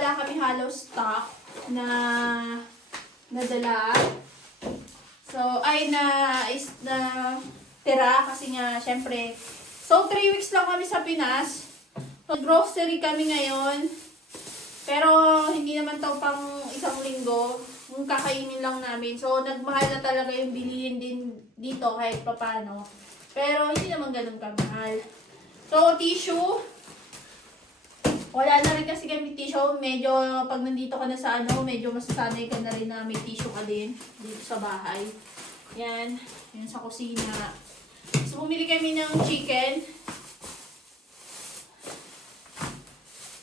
wala kami halos stock na nadala. So, ay na tira kasi nga, syempre. So, 3 weeks lang kami sa Pinas. So, grocery kami ngayon. Pero, hindi naman to pang isang linggo. Yung kakainin lang namin. So, nagmahal na talaga yung bilihin din dito kahit papano. Pero, hindi naman ganun kamahal. So, tissue. Wala na rin kasi kami tissue. Medyo, pag nandito ka na sa medyo masasanay ka na rin na may tissue ka din dito sa bahay. Yan. Yan sa kusina. So, bumili kami ng chicken.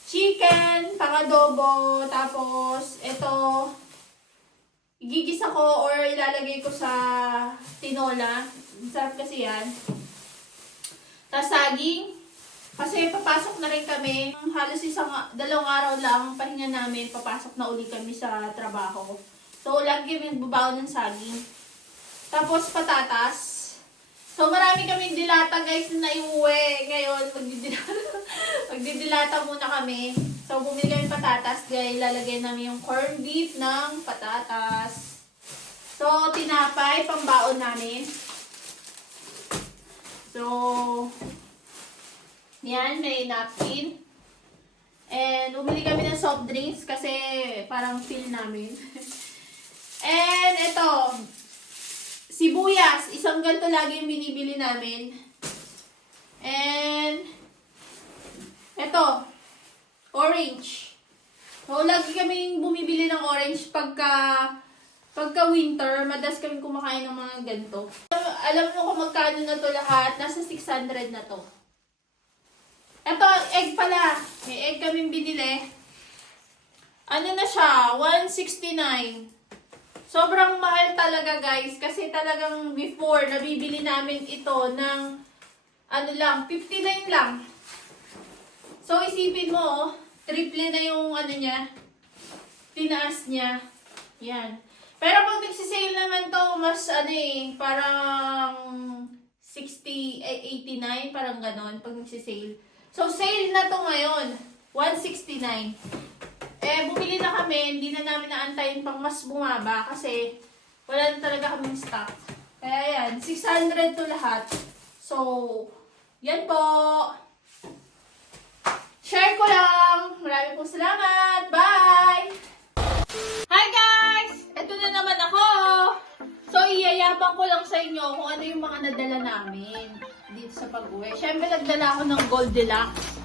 Chicken, pang-adobo, tapos, ito, igigisa ko or ilalagay ko sa tinola. Sarap kasi yan. Tapos, saging. Kasi papasok na rin kami. Halos dalawang araw lang pahinga namin. Papasok na uli kami sa trabaho. So, lagi kami nagbabaon ng saging. Tapos, patatas. So, marami kaming dilata guys na iuwi. Ngayon, magdidilata muna kami. So, bumili kami patatas. Guys, lalagay namin yung corned beef ng patatas. So, tinapay, pambaon namin. So, yan, may napkin. And, bumili kami ng soft drinks kasi parang feel namin. And, ito, sibuyas. Isang ganito lagi yung binibili namin. And, ito, orange. So, lagi kaming bumibili ng orange pagka winter. Madalas kaming kumakain ng mga ganito. Alam mo kung magkano na to lahat? Nasa 600 na to. Ito, egg pala. May egg kaming binili. Ano na siya? 169. Sobrang mahal talaga guys. Kasi talagang before, nabibili namin ito ng, 59 lang. So, isipin mo, triple na yung niya, tinaas niya. Yan. Pero pag nagsisale naman to, mas parang 60, 89, parang ganon, pag nagsisale. So, sale na to ngayon. 169. Bumili na kami. Hindi na namin naantayin pang mas bumaba kasi wala na talaga kaming stock. Kaya yan. 600 to lahat. So, yan po. Share ko lang. Maraming pong salamat. Bye! Hi guys! Ito na naman ako. So, iyayabang ko lang sa inyo kung ano yung mga nadala namin dito sa pag-uwi. Siyempre, nagdala ako ng Goldilocks.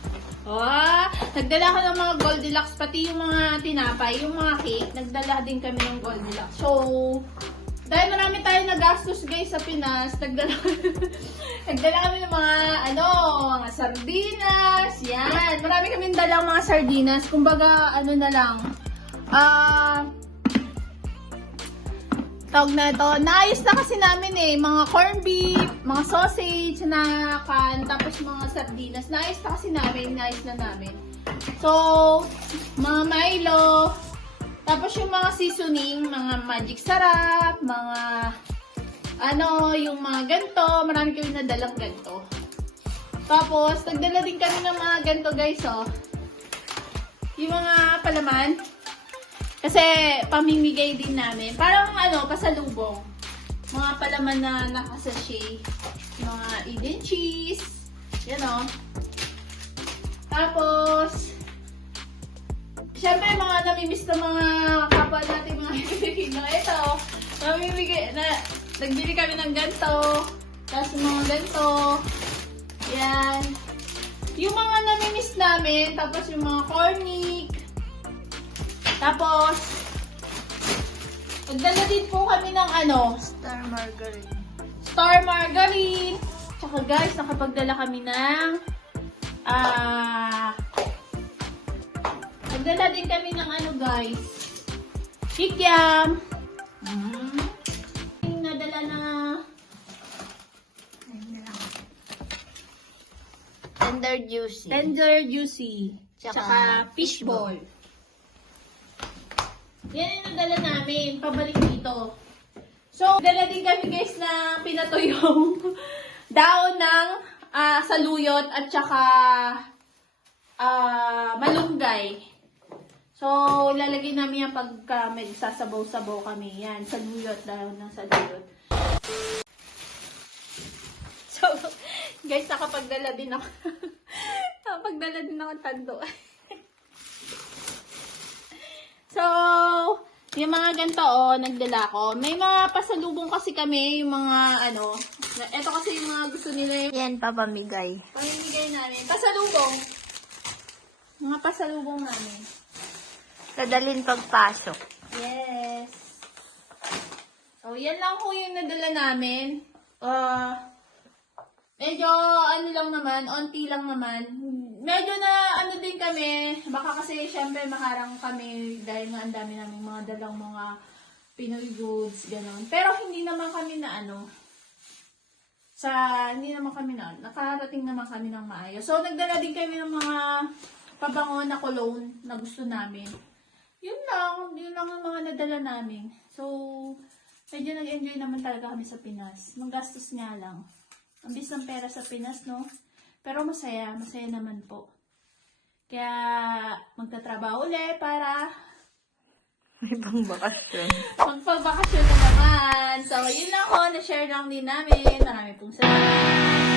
Nagdala ako ng mga Goldilocks, pati yung mga tinapay, yung mga cake, nagdala din kami ng Goldilocks. So, dahil marami tayo nagastos guys sa Pinas, nagdala kami ng mga, mga sardinas, yan. Marami kami dalang mga sardinas, kumbaga, na lang, tawag na ito. Naayos na kasi namin mga corned beef, mga sausage na tapos mga sardinas. Naayos na kasi namin, naayos na namin. So, mga Milo, tapos yung mga seasoning, mga magic sarap, mga yung mga ganto, marami kami nadalang ganto. Tapos, nagdala din kami ng mga ganto guys, yung mga palaman. Kasi, pamimigay din namin. Parang, pasalubong. Mga palaman na nakasashay. Mga Eden cheese. Yan, Tapos, syempre, mga namimiss na mga kapal natin, mga Pilipino. Ito, nagbili kami ng ganito. Tapos, mga ganito. Yan. Yung mga namimiss namin, tapos yung mga cornic. Tapos, nagdala din po kami ng Star margarine. Star margarine. Tsaka guys, nakapagdala kami ng nagdala din kami ng guys, kikiam. Nadala na tender juicy. Tsaka fishball. Yan yung nadala namin, pabalik dito. So, dala din kami guys na pinatuyong daon ng saluyot at saka malunggay. So, ilalagay namin yan pagka may sasabaw-sabaw kami. Yan, saluyot, dahil ng saluyot. So, guys, nakapagdala din ako. Nakapagdala din ako ng tando. So, yung mga ganito, nagdala ko. May mga pasalubong kasi kami, yung mga, eto kasi yung mga gusto nila yung Yan, papamigay. pamimigay namin. Pasalubong. Mga pasalubong namin. Kadalin pagpasok. Yes. So, yan lang po yung nadala namin. Medyo, lang naman, onti lang naman. Medyo na, din kami, baka kasi, syempre, maharang kami dahil nga ang dami namin mga dalang mga Pinoy goods, gano'n. Pero, hindi naman kami na, hindi naman kami na, nakarating naman kami ng maayos. So, nagdala din kami ng mga pabango na cologne na gusto namin. Yun lang ang mga nadala namin. So, medyo nag-enjoy naman talaga kami sa Pinas. Magastos nga lang. Ang bis ng pera sa Pinas, no? Pero masaya naman po. Kaya, magtatrabaho ulit para May pangbakasyon. magpagbakasyon na naman. So, yun lang po. Na-share lang din namin. Marami pong salamat.